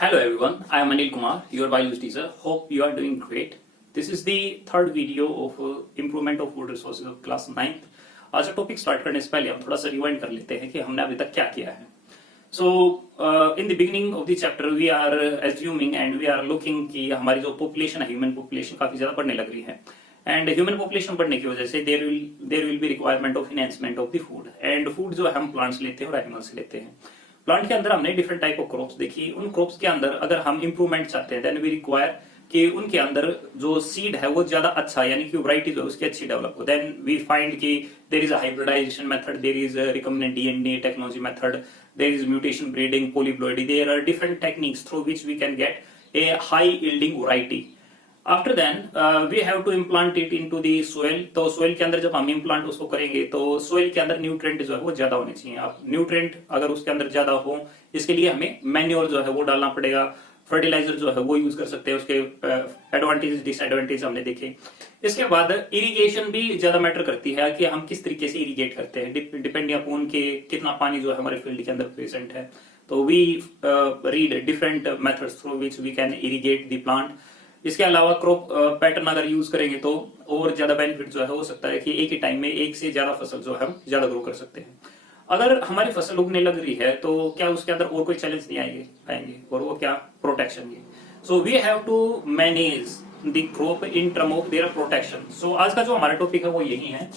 Hello everyone, I am Anilkumar, your biology teacher. Hope you are doing great. This is the third video of improvement of food resources of class 9th. आज का topic start करने से पहले हम थोड़ा सा rewind कर लेते हैं कि हमने अभी तक क्या किया है. So in the beginning of the chapter we are assuming and we are looking कि हमारी जो population है, human population काफी ज्यादा बढ़ने लग रही है. And human population बढ़ने की वजह से there will be requirement of enhancement of the food. And food जो हम plants लेते हैं और animals लेते हैं. प्लांट के अंदर हमने डिफरेंट टाइप ऑफ क्रॉप्स देखी. उन क्रॉप्स के अंदर अगर हम इंप्रूवमेंट चाहते हैं देन वी रिक्वायर कि उनके अंदर जो सीड है वो ज्यादा अच्छा यानी कि वैरायटी जो है उसकी अच्छी डेवलप हो. देन वी फाइंड कि there is a hybridization method, there is recombinant DNA technology method, there is mutation breeding, polyploidy. There are different techniques through which we can get a high yielding variety. After then we have to implant it into the soil. तो soil के अंदर जब हम implant उसको करेंगे तो soil के अंदर न्यूट्रिएंट जो है वो ज्यादा होने चाहिए. आप न्यूट्रिएंट अगर उसके अंदर ज्यादा हो इसके लिए हमें मैन्योर जो है वो डालना पड़ेगा. फर्टिलाइजर जो है वो यूज कर सकते हैं. उसके एडवांटेज डिसएडवांटेज हमने देखे. इसके बाद इरिगेशन भी ज्यादा मैटर करती है कि हम किस तरीके से इरिगेट करते हैं डिपेंडिंग अपॉन के कितना पानी जो है हमारे फील्ड के अंदर प्रेजेंट है. तो we read different methods through which we can irrigate the plant. इसके अलावा क्रॉप पैटर्न अगर यूज करेंगे तो और ज्यादा बेनिफिट जो है हो सकता है कि एक ही टाइम में एक से ज्यादा फसल जो है हम ज्यादा ग्रो कर सकते हैं. अगर हमारी फसल उगने लग रही है तो क्या उसके अंदर और कोई चैलेंज नहीं आएंगे और वो क्या प्रोटेक्शन की. So we have to manage the crop in term of their protection. So आज का जो हमारा टॉपिक है वो यही है,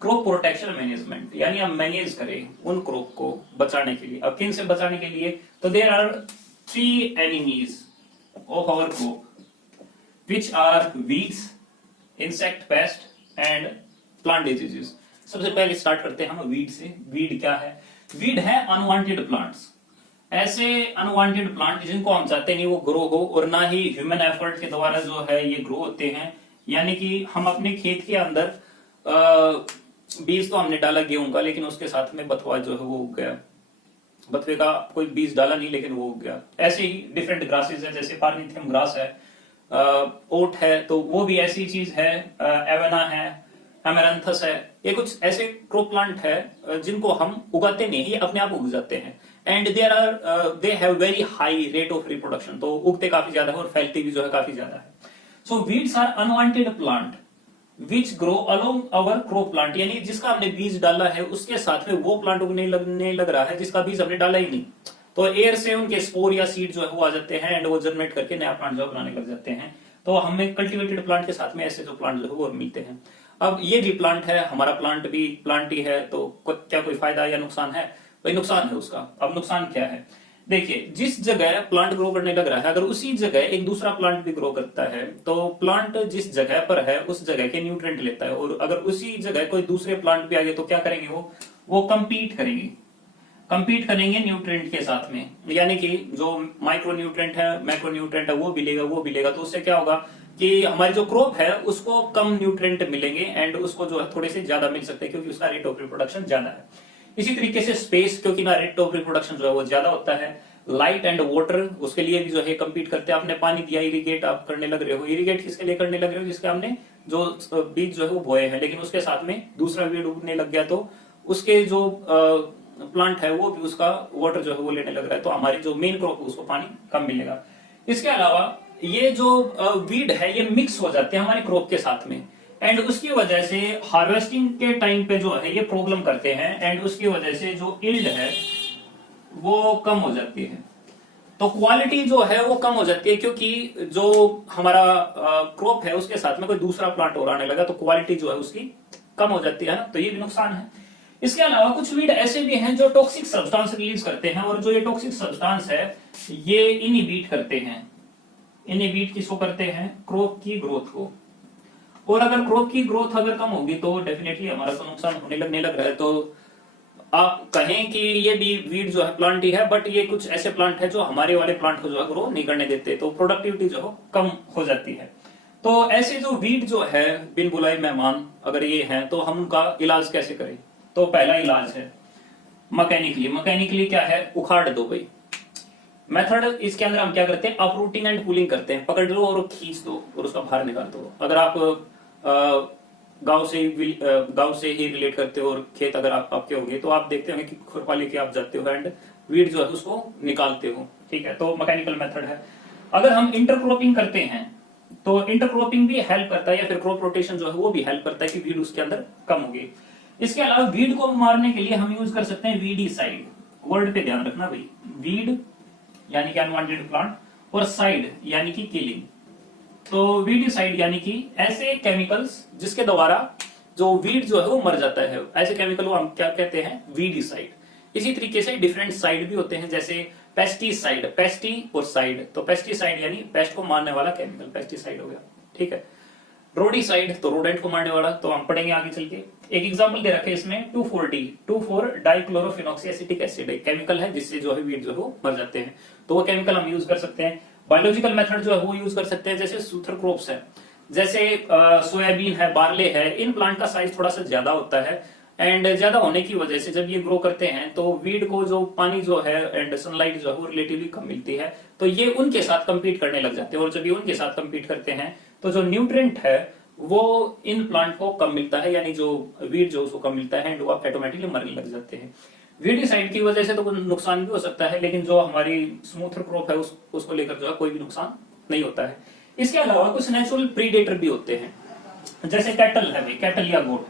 क्रॉप प्रोटेक्शन मैनेजमेंट. यानी हम मैनेज करें उन क्रॉप को बचाने के लिए. अब किन से बचाने के लिए? तो there are 3 enemies of our crop which are weeds, insect pest and plant diseases. सबसे पहले स्टार्ट करते हैं हम वीड से. वीड क्या है? वीड है अनवांटेड प्लांट्स. ऐसे अनवांटेड प्लांट जिनको हम चाहते नहीं वो ग्रो हो और ना ही ह्यूमन एफर्ट के द्वारा जो है ये ग्रो होते हैं. यानी कि हम अपने खेत के अंदर बीज तो हमने डाला गेहूं का, लेकिन उसके साथ में बथुआ जो है वो उग गया. बथुए का कोई बीज डाला नहीं लेकिन वो उग गया. ऐसे ही डिफरेंट ग्रासेस है, जैसे पार्निथियम ग्रास है, ओट है, तो वो भी ऐसी चीज है. एवेना है, एमेरंथस है. ये कुछ ऐसे क्रॉप प्लांट है जिनको हम उगाते नहीं, ये अपने आप उग जाते हैं. And they have very high rate of reproduction. तो उगते काफी ज्यादा है और फैलते भी जो है काफी ज्यादा है. So weeds are unwanted plant which grow along our crop plant. यानी जिसका हमने बीज डाला है उसके साथ में वो प्लांट उगने लगने लग रहा है जिसका बीज हमने डाला ही नहीं. तो एयर से उनके स्पोर या सीड जो है वो आ जाते हैं एंड वो जर्मिनेट करके नया प्लांट जो बनाने लग जाते हैं. तो हमें कल्टीवेटेड प्लांट के साथ में ऐसे जो प्लांट जो है वो मिलते हैं. अब ये भी प्लांट है, हमारा प्लांट भी प्लांट ही है, तो क्या कोई फायदा या नुकसान है? भाई नुकसान है उसका. अब नुकसान क्या है? देखिए, जिस जगह प्लांट ग्रो करने लग रहा है अगर उसी जगह एक दूसरा प्लांट भी ग्रो करता है तो प्लांट जिस जगह पर है उस जगह के न्यूट्रिएंट लेता है. और अगर उसी जगह कोई दूसरे प्लांट भी आ गए तो क्या करेंगे? वो कंपीट करेंगे न्यूट्रिएंट के साथ में. यानी कि जो माइक्रो न्यूट्रिएंट है, मैक्रो न्यूट्रिएंट है, वो भी लेगा. तो उससे क्या होगा कि हमारी जो क्रॉप है उसको कम न्यूट्रिएंट मिलेंगे एंड उसको जो है थोड़े से ज्यादा मिल सकते हैं क्योंकि उसका रेट ऑफ रिप्रोडक्शन ज्यादा है. इसी तरीके से स्पेस, क्योंकि ना रेट ऑफ रिप्रोडक्शन जो है वो ज्यादा होता है. लाइट एंड वाटर, उसके लिए भी जो है कम्पीट करते हैं. आपने पानी दिया, इरिगेट आप करने लग रहे हो. इरिगेट किसके लिए करने लग रहे हो? जिसके हमने जो बीज जो है वो बोए हैं, लेकिन उसके साथ में दूसरा बीज उगने लग गया तो उसके जो प्लांट है वो भी उसका वाटर जो है वो लेने लग रहा है. तो हमारी जो मेन क्रॉप है उसको पानी कम मिलेगा. इसके अलावा ये जो वीड है ये मिक्स हो जाते हैं हमारी क्रॉप के साथ में एंड उसकी वजह से हार्वेस्टिंग के टाइम पे जो है ये प्रॉब्लम करते हैं एंड उसकी वजह से जो यील्ड है वो कम हो जाती है. तो क्वालिटी जो है वो कम हो जाती है क्योंकि जो हमारा क्रॉप है उसके साथ में कोई दूसरा प्लांट और आने लगा तो क्वालिटी जो है उसकी कम हो जाती है ना. तो ये भी नुकसान है. इसके अलावा कुछ वीड ऐसे भी हैं जो टॉक्सिक सब्सटेंस रिलीज करते हैं और जो ये टॉक्सिक सब्सटेंस है ये इनहिबिट करते हैं. इनहिबिट किसको करते हैं? क्रॉप की ग्रोथ को. और अगर क्रॉप की ग्रोथ अगर कम होगी तो डेफिनेटली हमारा तो नुकसान होने लगने लग रहा है. तो आप कहें कि ये भी वीड जो है प्लांट ही है, बट ये कुछ ऐसे प्लांट है जो हमारे वाले प्लांट को जो है ग्रो नहीं करने देते, तो प्रोडक्टिविटी जो है कम हो जाती है. तो ऐसे जो वीड जो है बिन बुलाए मेहमान अगर ये हैं तो हम उनका इलाज कैसे करें? तो पहला इलाज है मैकेनिकली क्या है? उखाड़ दो भाई. मेथड इसके अंदर हम क्या करते हैं? अपरूटिंग एंड पुलिंग करते हैं. पकड़ लो और खींच दो और उसका बाहर निकाल दो. अगर आप गांव से ही रिलेट करते हो और खेत अगर आपके होंगे तो आप देखते होंगे कि खुरपा लेके आप जाते हो एंड वीड जो है उसको निकालते हो, ठीक है, तो मैकेनिकल मेथड है। अगर हम इंटरक्रॉपिंग करते हैं तो इंटरक्रॉपिंग भी हेल्प करता है, या फिर क्रॉप रोटेशन जो है वो भी हेल्प करता है कि वीड उसके अंदर कम होगी। इसके अलावा वीड को मारने के लिए हम यूज कर सकते हैं वीडीसाइड। वर्ड पे ध्यान रखना भाई, वीड यानी कि अनवांटेड प्लांट, और साइड यानी कि किलिंग। तो वीडीसाइड यानी कि ऐसे केमिकल्स जिसके द्वारा जो वीड जो है वो मर जाता है, ऐसे केमिकल को हम क्या कहते हैं, वीडीसाइड। इसी तरीके से डिफरेंट साइड भी होते हैं, जैसे पेस्टिसाइड, पेस्टी और साइड। तो पेस्टिसाइड यानी पेस्ट को मारने वाला केमिकल, पेस्टिसाइड हो गया, ठीक है। रोडीसाइड तो रोडेंट को मारने वाला, तो हम पढ़ेंगे आगे चल के। एक एग्जांपल दे रखे इसमें 2,4 डाइक्लोरोफिनॉक्सीएसिटिक एसिड, एक केमिकल है जिससे जो है वीड जो है वो मर जाते हैं, तो वो केमिकल हम यूज कर सकते हैं। बायोलॉजिकल मेथड जो है वो यूज कर सकते हैं, जैसे सूथर क्रॉप्स है, जैसे सोयाबीन है, बार्ले है, इन प्लांट का साइज थोड़ा सा ज्यादा होता है, एंड ज्यादा होने की वजह से जब ये ग्रो करते हैं तो वीड को जो पानी जो है एंड सनलाइट जो है वो रिलेटिवली कम मिलती है, तो ये उनके साथ कंपीट करने लग जाते हैं, और जब ये उनके साथ कंपीट करते हैं तो जो न्यूट्रिएंट है वो इन प्लांट को कम मिलता है, यानी जो वीड जो उसको कम मिलता है, एंड वो ऑटोमेटिकली मरने लग जाते हैं। वीडीसाइड की वजह से तो नुकसान भी हो सकता है, लेकिन जो हमारी स्मूथर क्रॉप है उसको लेकर जो है कोई भी नुकसान नहीं होता है। इसके अलावा कुछ नेचुरल प्रीडेटर भी होते हैं, जैसे कैटल है भाई, कैटल या गोट।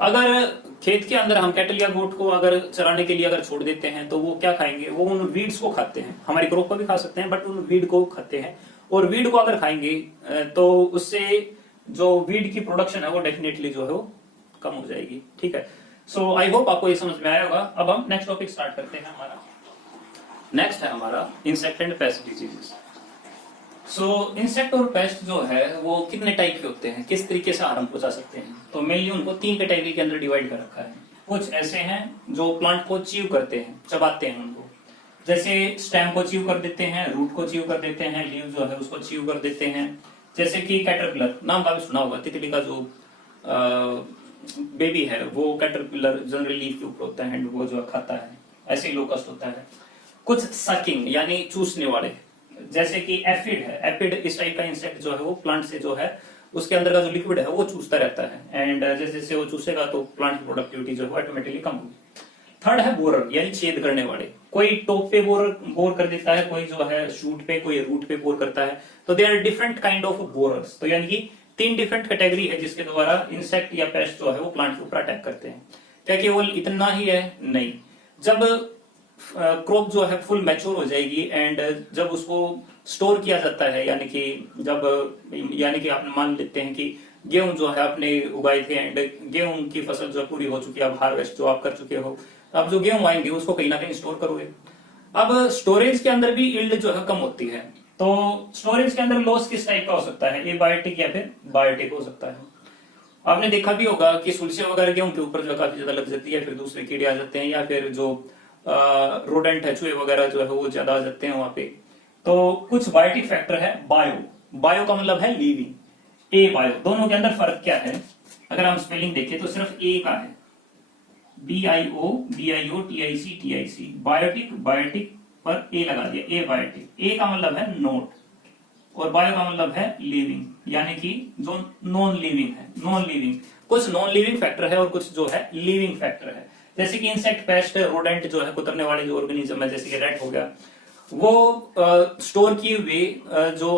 अगर खेत के अंदर हम कैटल या गोट को अगर चराने के लिए अगर छोड़ देते हैं तो वो क्या खाएंगे, वो उन वीड्स को खाते हैं, हमारी क्रॉप को भी खा सकते हैं बट उन वीड को खाते हैं, और वीड को अगर खाएंगे तो उससे जो वीड की प्रोडक्शन है वो डेफिनेटली जो है वो कम हो जाएगी, ठीक है। सो आई होप आपको ये समझ में आया होगा। अब हम नेक्स्ट टॉपिक स्टार्ट करते हैं। हमारा नेक्स्ट है हमारा insect and paste diseases. So insect और पेस्ट जो है वो कितने टाइप के होते हैं, किस तरीके से हार्म पहुंचा सकते हैं, तो मेनली उनको 3 कैटेगरी के अंदर डिवाइड कर रखा है। कुछ ऐसे हैं जो प्लांट को चीव करते हैं, चबाते हैं उनको, जैसे स्टेम को चीव कर देते हैं, रूट को चीव कर देते हैं, लीव जो है उसको चीव कर देते हैं, जैसे कि कैटरपिलर, नाम का भी सुना होगा, तितली का जो बेबी है वो कैटरपिलर जनरली लीफ के ऊपर होता है एंड वो जो खाता है, ऐसे ही लोकस्ट होता है। कुछ सकिंग यानी चूसने वाले, जैसे कि एफिड है, एफिड इस टाइप का इंसेक्ट जो है वो प्लांट से जो है उसके अंदर का जो लिक्विड है वो चूसता रहता है, एंड जैसे जैसे वो चूसेगा तो प्लांट की प्रोडक्टिविटी जो है ऑटोमेटिकली कम होगी। थर्ड है बोरर यानी छेद करने वाले, कोई टॉप पे बोर कर देता है, कोई जो है शूट पे, कोई रूट पे बोर करता है, तो they are different kind of borers. तो यानी कि 3 डिफरेंट कैटेगरी है जिसके द्वारा इंसेक्ट या पेस्ट जो है वो प्लांट के ऊपर अटैक करते हैं। क्या केवल इतना ही है? नहीं, जब क्रॉप जो है फुल मैच्योर हो जाएगी एंड जब उसको स्टोर किया जाता है, यानी कि आपने मान लेते हैं कि गेहूं जो है आपने उगाए थे एंड गेहूं की फसल जो पूरी हो चुकी है, अब हार्वेस्ट जो आप कर चुके हो, अब जो गेहूं आएंगे उसको कहीं ना कहीं स्टोर करोगे। अब स्टोरेज के अंदर भी यील्ड जो है कम होती है, तो स्टोरेज के अंदर लॉस किस टाइप का हो सकता है? एबायोटिक या फिर बायोटिक हो सकता है। आपने देखा भी होगा कि सुलसे वगैरह गेहूं के ऊपर जो काफी ज्यादा लग जाती है, फिर दूसरे कीड़े आ जाते हैं, या फिर जो रोडेंट है, चूहे वगैरह जो है वो ज्यादा आ जाते हैं वहां पे। तो कुछ बायोटिक फैक्टर है। बायो का मतलब है लिविंग, ए बायो, दोनों के अंदर फर्क क्या है? अगर हम स्पेलिंग देखें तो सिर्फ ए का है, BIO TIC बायोटिक पर ए लगा दिया, ए बायोटिक। ए का मतलब है नोट और बायो का मतलब है लिविंग, यानी कि जो नॉन लिविंग है, नॉन लिविंग। कुछ नॉन लिविंग फैक्टर है और कुछ जो है लिविंग फैक्टर है, जैसे कि इंसेक्ट, पेस्ट, रोडेंट जो है कुतरने वाले जो ऑर्गेनिज्म है, जैसे कि रेट हो गया, वो स्टोर किए हुए जो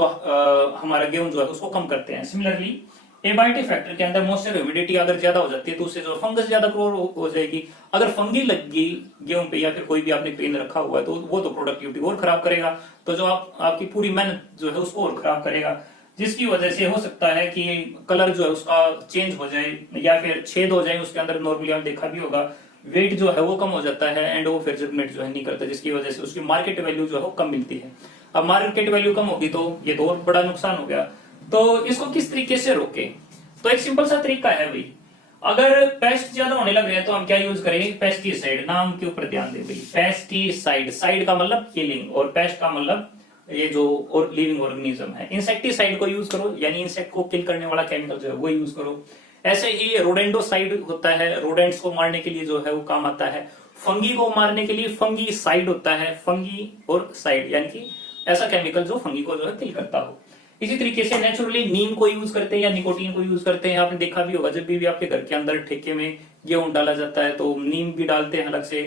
हमारा गेहूं जो है उसको कम करते हैं। सिमिलरली एबायोटिक फैक्टर के अंदर मॉइस्चर, ह्यूमिडिटी अगर ज्यादा हो जाती है तो उससे जो फंगस ज्यादा ग्रो हो जाएगी। अगर फंगी लग गई गेहूं पे या फिर कोई भी आपने पेन रखा हुआ है तो वो तो प्रोडक्टिविटी और खराब करेगा, तो जो आपकी पूरी मेहनत जो है उसको और खराब करेगा, जिसकी वजह से हो सकता है कि कलर जो है उसका चेंज हो जाए या फिर छेद हो जाए उसके अंदर। नॉर्मली आपने देखा भी होगा वेट जो है वो कम हो जाता है एंड वो फिर जर्मिनेट जो है नहीं करता, जिसकी वजह से उसकी मार्केट वैल्यू जो है वो कम मिलती है। अब मार्केट वैल्यू कम होगी तो ये तो और बड़ा नुकसान हो गया। तो इसको किस तरीके से रोके? तो एक सिंपल सा तरीका है भाई, अगर पेस्ट ज्यादा होने लग रहे हैं तो हम क्या यूज करें? पेस्टिसाइड। नाम के ऊपर ध्यान दे भाई, पेस्टिसाइड। साइड का मतलब किलिंग और पेस्ट का मतलब ये जो और लिविंग ऑर्गेनिज्म है। इंसेक्टिसाइड को यूज करो, यानी इंसेक्ट को किल करने वाला केमिकल जो है वो यूज करो। ऐसे ही रोडेंडोसाइड होता है, रोडेंट्स को मारने के लिए जो है वो काम आता है। फंगी को मारने के लिए फंगीसाइड होता है, फंगी और साइड यानी कि ऐसा केमिकल जो फंगी को जो है किल करता हो। इसी तरीके से नेचुरली नीम को यूज करते हैं या निकोटीन को यूज करते हैं। आपने देखा भी होगा जब भी आपके घर के अंदर ठेके में गेहूं डाला जाता है तो नीम भी डालते हैं अलग से,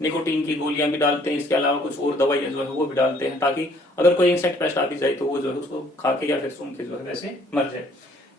निकोटीन की गोलियां भी डालते हैं, इसके अलावा कुछ और दवाइयां जो है वो भी डालते हैं, ताकि अगर कोई इंसेक्ट पेस्ट आ भी जाए तो वो जो है उसको खा के या फिर सूंघ के जो है वैसे मर जाए।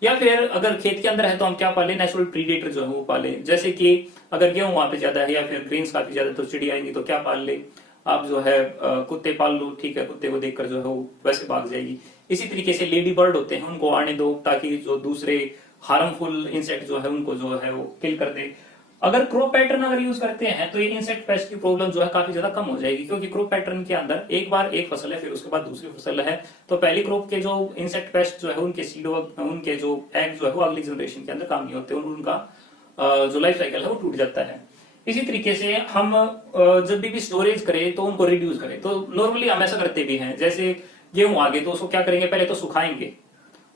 या फिर अगर खेत के अंदर है तो हम क्या पाले, नेचुरल प्रीडेटर जो है वो पाले, जैसे कि अगर गेहूं वहां पे ज्यादा है या फिर ग्रेन्स काफी ज्यादा तो चिड़िया आएंगी, तो क्या पाल ले आप जो है कुत्ते पाल लो, ठीक है, कुत्ते को देखकर जो है वो वैसे भाग जाएगी। इसी तरीके से लेडी बर्ड होते हैं, उनको आने दो ताकि जो दूसरे हार्मफुल इंसेक्ट जो है उनको जो है वो किल कर दे। अगर क्रॉप पैटर्न अगर यूज करते हैं तो ये इंसेक्ट पेस्ट की प्रॉब्लम जो है काफी ज्यादा कम हो जाएगी, क्योंकि क्रॉप पैटर्न के अंदर एक बार एक फसल है, फिर उसके बाद दूसरी फसल है, तो पहली क्रॉप के जो इंसेक्ट पेस्ट जो है उनके सीड, उनके जो एग जो है वो अगली जनरेशन के अंदर काम नहीं होते, उनका जो लाइफ साइकिल है वो टूट जाता है। इसी तरीके से हम जब भी स्टोरेज करें तो उनको रिड्यूस करें, तो नॉर्मली हम ऐसा करते भी हैं, जैसे गेहूं आगे तो उसको क्या करेंगे, पहले तो सुखाएंगे,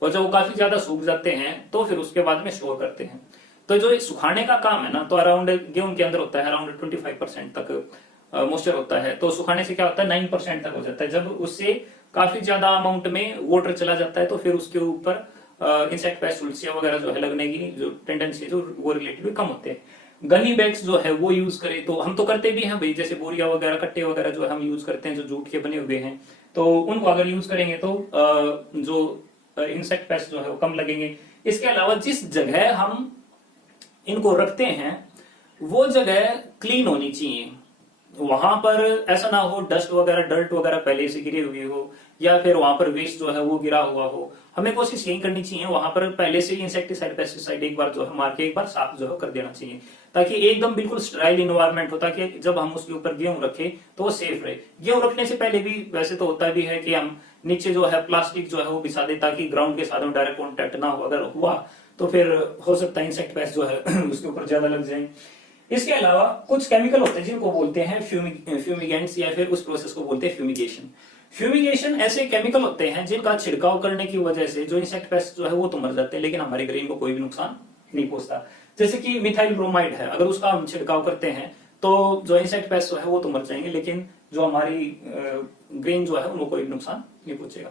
और जब वो काफी ज्यादा सूख जाते हैं तो फिर उसके बाद में स्टोर करते हैं। तो जो सुखाने का काम है ना, तो अराउंड गेहूं के अंदर होता है अराउंड 25% तक मॉइस्चर होता है, तो सुखाने से क्या होता है 9% तक हो जाता है। जब उससे काफी ज्यादा अमाउंट में वाटर चला जाता है तो फिर उसके ऊपर इंसेक्ट पेस्ट उल्सियां वगैरह जो है लगने की जो टेंडेंसी है जो वो रिलेटिवली कम होते हैं। गनी बैग्स जो है वो यूज करें, तो हम तो करते भी हैं भाई, जैसे बोरिया वगैरह कट्टे वगैरह जो हम यूज करते हैं जो जूट के बने हुए हैं, तो उनको अगर यूज करेंगे तो जो इंसेक्ट पेस्ट जो है वो कम लगेंगे। इसके अलावा जिस जगह हम इनको रखते हैं वो जगह क्लीन होनी चाहिए, वहां पर ऐसा ना हो डस्ट वगैरह डर्ट वगैरह पहले से गिरी हुई हो, या फिर वहां पर वेस्ट जो है वो गिरा हुआ हो। हमें कोशिश यही करनी चाहिए वहां पर पहले से इंसेक्टिसाइड पेस्टिसाइड एक बार जो है मार के एक बार साफ जो है कर देना चाहिए, ताकि एकदम बिल्कुल स्टराइल इन्वायरमेंट हो, ताकि जब हम उसके ऊपर गेहूं रखें तो वो सेफ रहे। गेहूं रखने से पहले भी वैसे तो होता भी है कि हम नीचे जो है प्लास्टिक जो है वो बिछा दे, ताकि ग्राउंड के साथ डायरेक्ट कॉन्टेक्ट ना हो, अगर हुआ तो फिर हो सकता है इंसेक्ट पेस्ट जो है उसके ऊपर ज्यादा लग जाए। इसके अलावा कुछ केमिकल होते हैं जिनको बोलते हैं फ्यूमिगेंट्स, या फिर उस प्रोसेस को बोलते हैं फ्यूमिगेशन। फ्यूमिगेशन ऐसे केमिकल होते हैं जिनका छिड़काव करने की वजह से जो इंसेक्ट पेस्ट जो है वो तो मर जाते हैं, लेकिन हमारे ग्रेन को कोई भी नुकसान नहीं पहुंचता। जैसे कि मिथाइल ब्रोमाइड है, अगर उसका हम छिड़काव करते हैं तो जो इंसेक्ट पेस्ट जो है वो तो मर जाएंगे, लेकिन जो हमारी ग्रेन जो है उनको कोई भी नुकसान नहीं पहुंचेगा।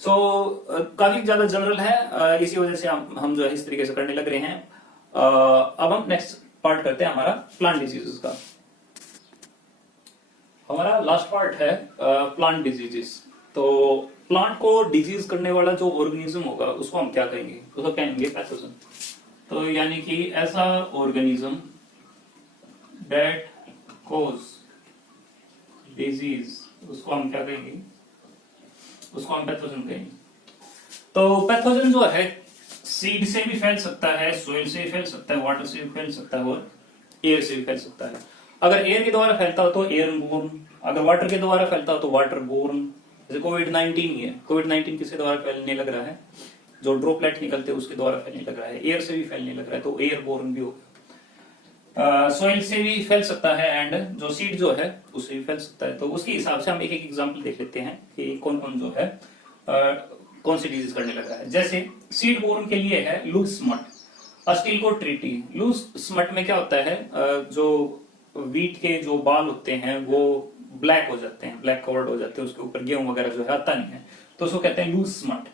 काफी ज्यादा जनरल है, इसी वजह से हम जो है इस तरीके से करने लग रहे हैं। अब हम नेक्स्ट पार्ट करते हैं हमारा प्लांट डिजीजेस का। हमारा लास्ट पार्ट है प्लांट डिजीजेस। तो प्लांट को डिजीज करने वाला जो ऑर्गेनिज्म होगा उसको हम क्या कहेंगे, उसको कहेंगे पैथोजन। तो यानी कि ऐसा ऑर्गेनिज्म दैट कॉज डिजीज, उसको हम क्या कहेंगे, उसको हम पैथोजन कहेंगे। तो पैथोजन जो है सीड से भी फैल सकता है, सोइल से भी फैल सकता है, वाटर से भी फैल सकता है, और एयर से भी फैल सकता है। अगर एयर के द्वारा फैलता हो तो एयर बोर्न, अगर वाटर के द्वारा फैलता हो तो वाटर बोर्न। जैसे कोविड-19 है, कोविड-19 किसके द्वारा फैलने लग रहा है, जो ड्रॉपलेट निकलते हैं उसके द्वारा फैलने लग रहा है, एयर से भी फैलने लग रहा है, तो एयर बोर्न भी होगा। सोइल से भी फैल सकता है, एंड जो सीड जो है उससे भी फैल सकता है। तो उसके हिसाब से हम एक एक एग्जांपल देख लेते हैं कि कौन कौन जो है कौन सी डिजीज करने लग रहा है। जैसे सीड बोर्न के लिए है लूज स्मट, अस्टिल्को ट्रीटी। लूज स्मट में क्या होता है, जो वीट के जो बाल होते हैं वो ब्लैक हो जाते हैं, ब्लैक कवर्ड हो जाते हैं, उसके ऊपर गेहूं वगैरह जो है आता नहीं है, तो उसको कहते हैं लूज स्मट।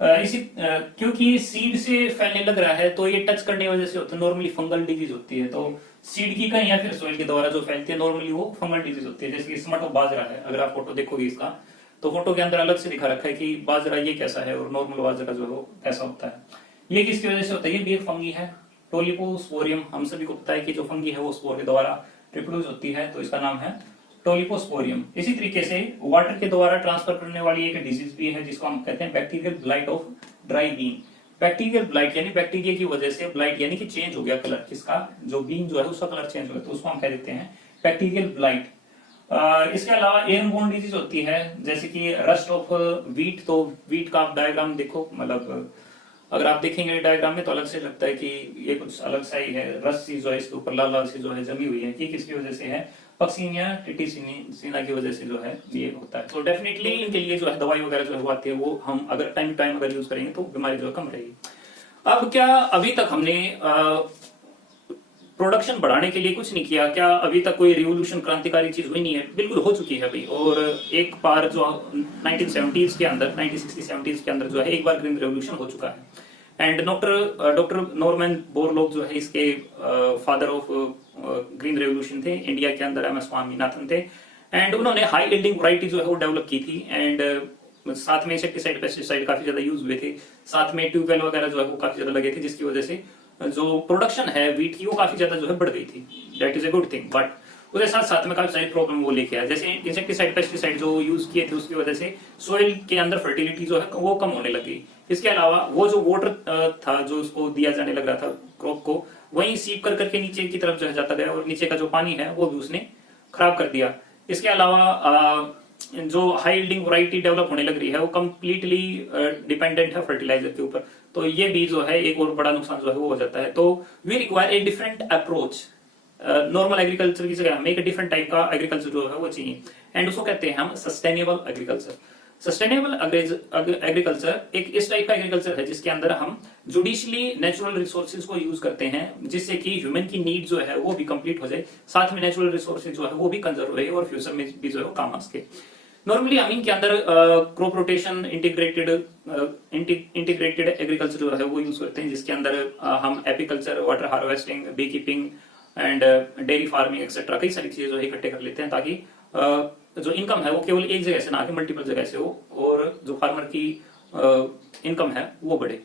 क्योंकि सीड से फैलने लग रहा है तो ये टच करने की वजह से होता है, नॉर्मली फंगल डिजीज होती है। तो सीड की कहीं या फिर सोइल के द्वारा जो फैलती है नॉर्मली वो फंगल डिजीज होती है। जैसे कि स्मट ऑफ बाजरा है, अगर आप फोटो देखोगे इसका तो फोटो के अंदर अलग से दिखा रखा है कि बाजरा ये कैसा है और नॉर्मल बाजरा जो है वो कैसा होता है। ये किसकी वजह से होता है, ये भी एक फंगी है, टोलिपोस्पोरियम। हम सभी को पता है कि जो फंगी है वो स्पोर के द्वारा रिप्रोड्यूस होती है, तो इसका नाम है टोलिपोस्पोरियम। इसी तरीके से वाटर के द्वारा ट्रांसफर करने वाली एक डिजीज भी है जिसको हम कहते हैं bacterial blight of dry bean. Bacterial blight यानी बैक्टीरिया की वजह से ब्लाइट यानी कि चेंज हो गया कलर, किसका, जो बीन जो है उसका कलर चेंज हो गया, तो उसको हम कह देते हैं बैक्टीरियल ब्लाइट। इसके अलावा एयरबोर्न डिजीज होती है जैसे कि रस्ट ऑफ वीट। तो वीट का आप डायग्राम देखो, मतलब अगर आप देखेंगे डायग्राम में तो अलग से लगता है कि ये कुछ अलग सा ही है, रस सी जो है इसके ऊपर लाल लाल सी जो है जमी हुई है, कि किसकी वजह से है, पक्सीनिया टिटिसिना की वजह से जो है ये होता है। तो डेफिनेटली इनके लिए जो है दवाई वगैरह जो है आती है, वो हम अगर टाइम टू टाइम अगर यूज करेंगे तो बीमारी जो है कम रहेगी। अब क्या अभी तक हमने प्रोडक्शन बढ़ाने के लिए कुछ नहीं किया, क्या अभी तक कोई रिवोल्यूशन क्रांतिकारी चीज हुई नहीं है? बिल्कुल हो चुकी है अभी। और एक बार जो 1970s के अंदर 1960-70s के अंदर जो है एक बार ग्रीन रेवोल्यूशन हो चुका है। एंड डॉक्टर नॉर्मन बोरलॉग जो है इसके फादर ऑफ ग्रीन रेवोल्यूशन थे इंडिया के अंदर, MS स्वामीनाथन थे, एंड उन्होंने हाई यील्डिंग वैरायटी जो है वो डेवलप की थी, एंड साथ में इंसेक्टिसाइड पेस्टिसाइड काफी ज्यादा यूज हुए थे, साथ में ट्यूबवेल वगैरह जो है वो काफी ज्यादा लगे थे, जिसकी वजह से जो प्रोडक्शन है वीट की वो काफी ज्यादा जो है बढ़ गई थी। That is a good thing, but उसके साथ साथ में काफी सारी प्रॉब्लम वो लेके आया, जैसे इंसेक्टिसाइड पेस्टिसाइड जो यूज किए थे उसकी वजह से सोइल के अंदर फर्टिलिटी जो है वो कम होने लगी। इसके अलावा वो जो वाटर था जो उसको दिया जाने लग रहा था क्रॉप को, वहीं सीप कर करके नीचे की तरफ जो है जाता गया, और नीचे का जो पानी है वो भी उसने खराब कर दिया। इसके अलावा जो हाई यील्डिंग वैरायटी डेवलप होने लग रही है वो कंप्लीटली डिपेंडेंट है फर्टिलाइजर के ऊपर, तो ये भी जो है एक और बड़ा नुकसान जो है वो हो जाता है। तो we require a different approach, normal agriculture की जगह हमें एक डिफरेंट टाइप का एग्रीकल्चर जो है वो चाहिए, एंड उसको कहते हैं हम सस्टेनेबल एग्रीकल्चर। सस्टेनेबल एग्रीकल्चर एक इस टाइप का एग्रीकल्चर है जिसके अंदर हम जुडिशली नेचुरल रिसोर्सेज को यूज करते हैं, जिससे कि ह्यूमन की नीड जो है वो भी कंप्लीट हो जाए, साथ में नेचुरल रिसोर्सेज जो है वो भी कंजर्व रहे और फ्यूचर में भी जो है वो काम आ सके। नॉर्मली हम इनके अंदर क्रॉप रोटेशन, इंटीग्रेटेड एग्रीकल्चर जो है वो यूज करते हैं, जिसके अंदर हम apiculture, water harvesting, beekeeping and dairy farming et cetera कई सारी चीजें जो है इकट्ठे कर लेते हैं, ताकि जो इनकम है वो केवल एक जगह से ना कि मल्टीपल जगह से हो, और जो फार्मर की इनकम है वो बढ़े।